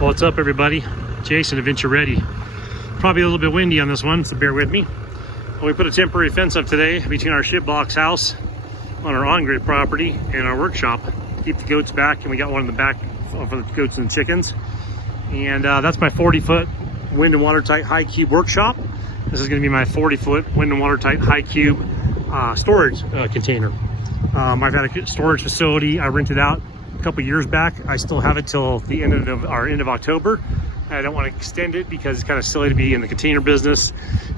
What's up, everybody? Jason, Adventure Ready. Probably a little bit windy on this one, so bear with me. We put a temporary fence up today between our ship box house on our on-grid property and our workshop to keep the goats back, and we got one in the back for the goats and the chickens. And that's my 40-foot wind and watertight high cube workshop. This is going to be my 40-foot wind and watertight high cube storage container. I've had a storage facility I rented out a couple years back. I still have it till the end of October. I don't want to extend it because it's kind of silly to be in the container business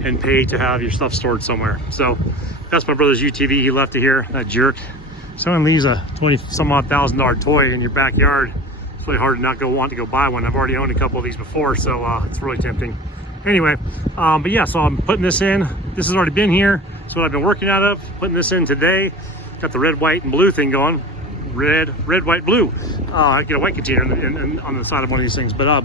and pay to have your stuff stored somewhere. So that's my brother's UTV. He left it here, that jerk. Someone leaves a $20-some-odd-thousand toy in your backyard. It's really hard to not want to go buy one. I've already owned a couple of these before, so it's really tempting. Anyway, but yeah, so I'm putting this in. This has already been here. It's what I've been working out of. Putting this in today. Got the red, white, and blue thing going. Red, white, blue. I get a white container on the side of one of these things. But I'm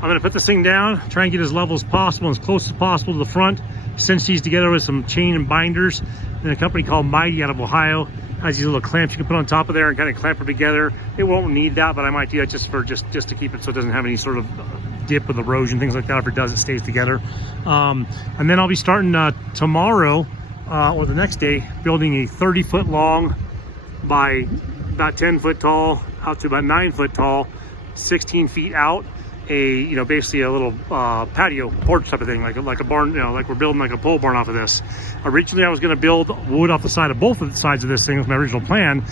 going to put this thing down, try and get as level as possible, as close as possible to the front. Cinch these together with some chain and binders. And a company called Mighty out of Ohio has these little clamps you can put on top of there and kind of clamp it together. It won't need that, but I might do that just to keep it so it doesn't have any sort of dip with erosion, things like that. If it does, it stays together. And then I'll be starting tomorrow or the next day building a 30-foot long by about 10 foot tall out to about 9 foot tall, 16 feet out, basically a little patio porch type of thing, like a barn, like we're building like a pole barn off of this. Originally I was going to build wood off the side of both of the sides of this thing with my original plan,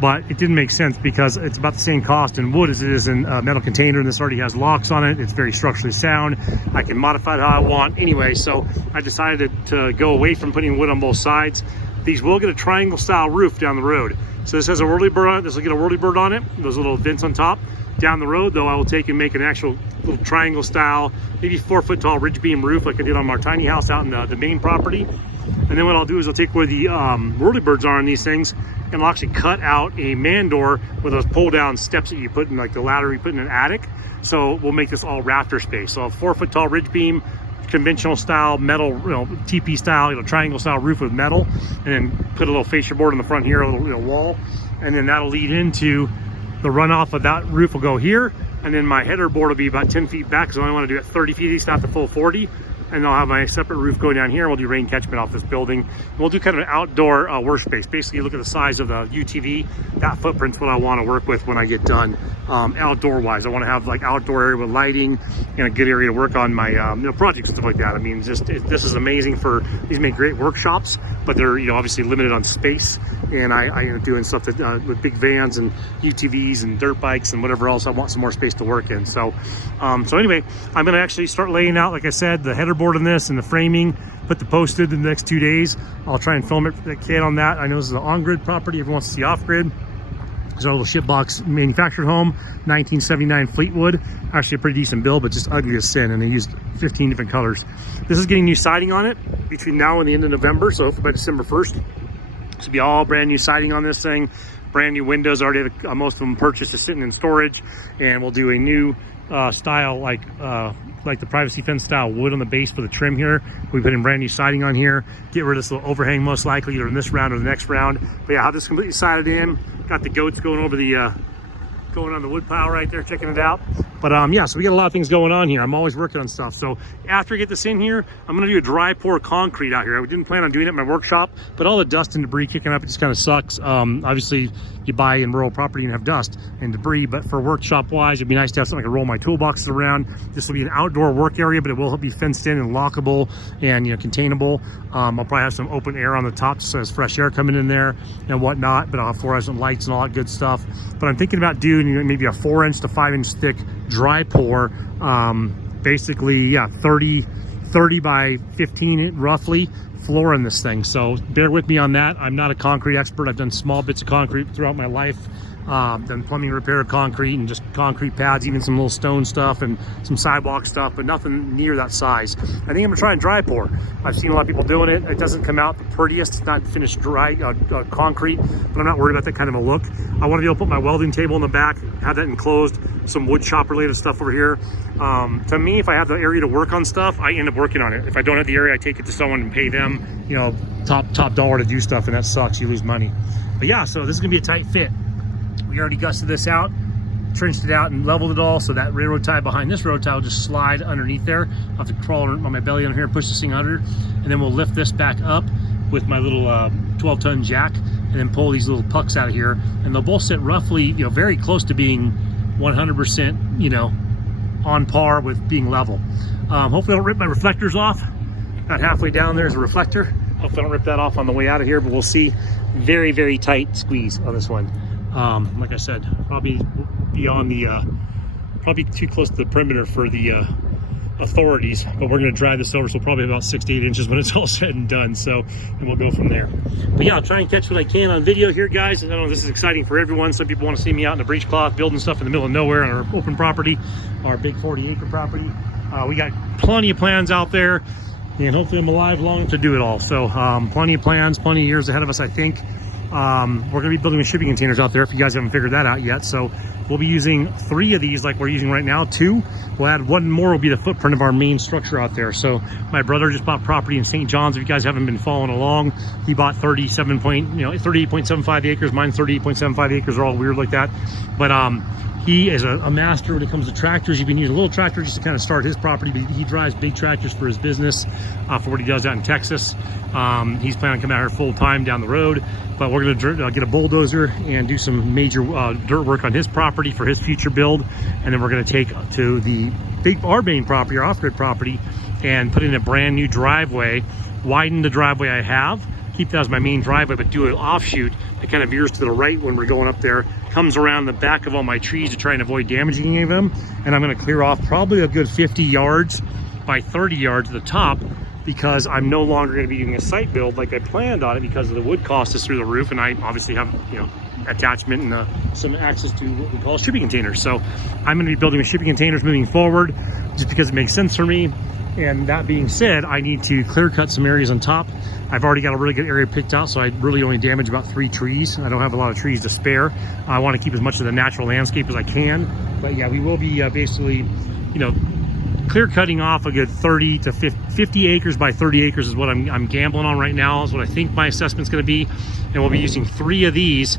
but it didn't make sense because it's about the same cost in wood as it is in a metal container, and this already has locks on it. It's very structurally sound. I can modify it how I want anyway, so I decided to go away from putting wood on both sides. These will get a triangle style roof down the road. So this has a whirlybird on it. This will get a whirlybird on it, those little vents on top. Down the road though, I will take and make an actual little triangle style, maybe 4 foot tall ridge beam roof like I did on our tiny house out in the main property. And then what I'll do is I'll take where the whirlybirds are on these things, and I'll actually cut out a man door with those pull down steps that you put in, like the ladder you put in an attic. So we'll make this all rafter space. So a 4 foot tall ridge beam, conventional style metal, TP style, triangle style roof with metal, and then put a little fascia board in the front here, a little wall, and then that'll lead into the runoff of that roof will go here, and then my header board will be about 10 feet back because I only want to do it 30 feet east, not the full 40. And I'll have my separate roof going down here. We'll do rain catchment off this building. And we'll do kind of an outdoor workspace. Basically, look at the size of the UTV. That footprint's what I want to work with when I get done. Outdoor-wise, I want to have like outdoor area with lighting and a good area to work on my projects and stuff like that. I mean, this is amazing for these make great workshops, but they're obviously limited on space. And I end up doing stuff that with big vans and UTVs and dirt bikes and whatever else. I want some more space to work in. So anyway, I'm going to actually start laying out, like I said, the header board on this and the framing, put the posted in the next 2 days. I'll try and film it for the kid on that. I know this is an on-grid property. Everyone wants to see off-grid. It's our little shipbox manufactured home, 1979 Fleetwood. Actually a pretty decent build, but just ugly as sin, and they used 15 different colors. This is getting new siding on it between now and the end of November, so hopefully by December 1st. This will be all brand new siding on this thing. Brand new windows, already have most of them purchased, is sitting in storage, and we'll do a new style like the privacy fence style wood on the base for the trim here. We put in brand new siding on here, get rid of this little overhang most likely either in this round or the next round. But yeah, I'll have this completely sided in. Got the goats going over the going on the wood pile right there, checking it out. But yeah, so we got a lot of things going on here. I'm always working on stuff. So after I get this in here, I'm gonna do a dry pour concrete out here. I didn't plan on doing it in my workshop, but all the dust and debris kicking up, it just kind of sucks. Obviously you buy in rural property and have dust and debris, but for workshop wise, it'd be nice to have something I can roll my toolboxes around. This will be an outdoor work area, but it will be fenced in and lockable and containable. I'll probably have some open air on the top so there's fresh air coming in there and whatnot, but I'll have fluorescent lights and all that good stuff. But I'm thinking about doing maybe a 4-inch to 5-inch thick dry pour, basically 30 by 15 roughly floor in this thing. So bear with me on that. I'm not a concrete expert. I've done small bits of concrete throughout my life. Done plumbing repair of concrete and just concrete pads, even some little stone stuff and some sidewalk stuff, but nothing near that size. I think I'm gonna try and dry pour. I've seen a lot of people doing it. It doesn't come out the prettiest. It's not finished dry concrete, but I'm not worried about that kind of a look. I want to be able to put my welding table in the back, have that enclosed, some wood shop related stuff over here. To me, if I have the area to work on stuff, I end up working on it. If I don't have the area, I take it to someone and pay them, top dollar to do stuff, and that sucks. You lose money. But yeah, so this is gonna be a tight fit. We already gusted this out, trenched it out and leveled it all, so that railroad tie behind this railroad tie will just slide underneath there. I'll have to crawl on my belly under here and push this thing under, and then we'll lift this back up with my little 12-ton jack, and then pull these little pucks out of here, and they'll both sit roughly, you know, very close to being 100%, you know, on par with being level. Hopefully I don't rip my reflectors off. About halfway down there's a reflector. Hopefully I don't rip that off on the way out of here, but we'll see. Very, very tight squeeze on this one. Like I said, probably beyond the, probably too close to the perimeter for the authorities, but we're going to drive this over, so probably about 6 to 8 inches when it's all said and done. So, and we'll go from there. But yeah, I'll try and catch what I can on video here, guys. I know this is exciting for everyone. Some people want to see me out in a breechcloth building stuff in the middle of nowhere on our open property, our big 40-acre property. We got plenty of plans out there, and hopefully I'm alive long enough to do it all. So plenty of plans, plenty of years ahead of us, I think. We're going to be building with shipping containers out there if you guys haven't figured that out yet. So we'll be using 3 of these like we're using right now, 2. We'll add 1 more, will be the footprint of our main structure out there. So my brother just bought property in St. John's. If you guys haven't been following along, he bought 38.75 acres. Mine's 38.75 acres. They're all weird like that. But he is a master when it comes to tractors. He's been using a little tractor just to kind of start his property, but he drives big tractors for his business, for what he does out in Texas. He's planning on coming out here full time down the road, but we're going to get a bulldozer and do some major dirt work on his property for his future build. And then we're going to take to our main property, our off-grid property, and put in a brand new driveway, widen the driveway I have, keep that as my main driveway, but do an offshoot that kind of veers to the right when we're going up there, comes around the back of all my trees to try and avoid damaging any of them. And I'm going to clear off probably a good 50 yards by 30 yards at the top, because I'm no longer going to be doing a site build like I planned on it, because of the wood cost is through the roof, and I obviously have, you know, attachment and some access to what we call shipping containers. So I'm going to be building with shipping containers moving forward, just because it makes sense for me. And that being said, I need to clear cut some areas on top. I've already got a really good area picked out, so I really only damage about 3 trees. I don't have a lot of trees to spare. I want to keep as much of the natural landscape as I can. But yeah, we will be basically, you know, clear cutting off a good 30 to 50 acres by 30 acres is what I'm gambling on right now, is what I think my assessment's going to be. And we'll be using 3 of these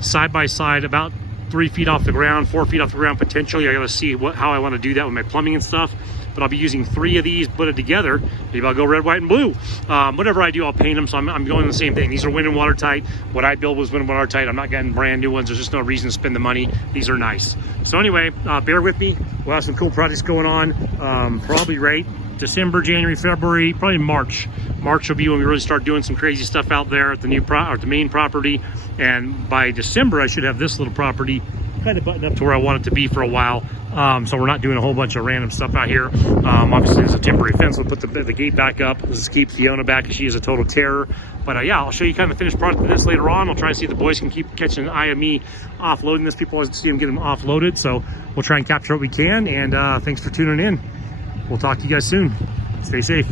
side by side, about 3 feet off the ground, 4 feet off the ground potentially. I got to see how I want to do that with my plumbing and stuff. But I'll be using 3 of these put it together. Maybe I'll go red, white, and blue. Whatever I do, I'll paint them. So I'm going the same thing. These are wind and water tight. What I build was wind and water tight. I'm not getting brand new ones. There's just no reason to spend the money. These are nice. So anyway, bear with me. We'll have some cool projects going on. Probably right December, January, February, probably March. March will be when we really start doing some crazy stuff out there at the new the main property. And by December, I should have this little property kind of buttoned up to where I want it to be for a while. So we're not doing a whole bunch of random stuff out here. Obviously there's a temporary fence. We'll put the gate back up. Let's keep Fiona back, because she is a total terror. But yeah, I'll show you kind of the finished product of this later on. I'll try and see if the boys can keep catching an eye of me offloading this. People always see them get them offloaded. So we'll try and capture what we can. And thanks for tuning in. We'll talk to you guys soon. Stay safe.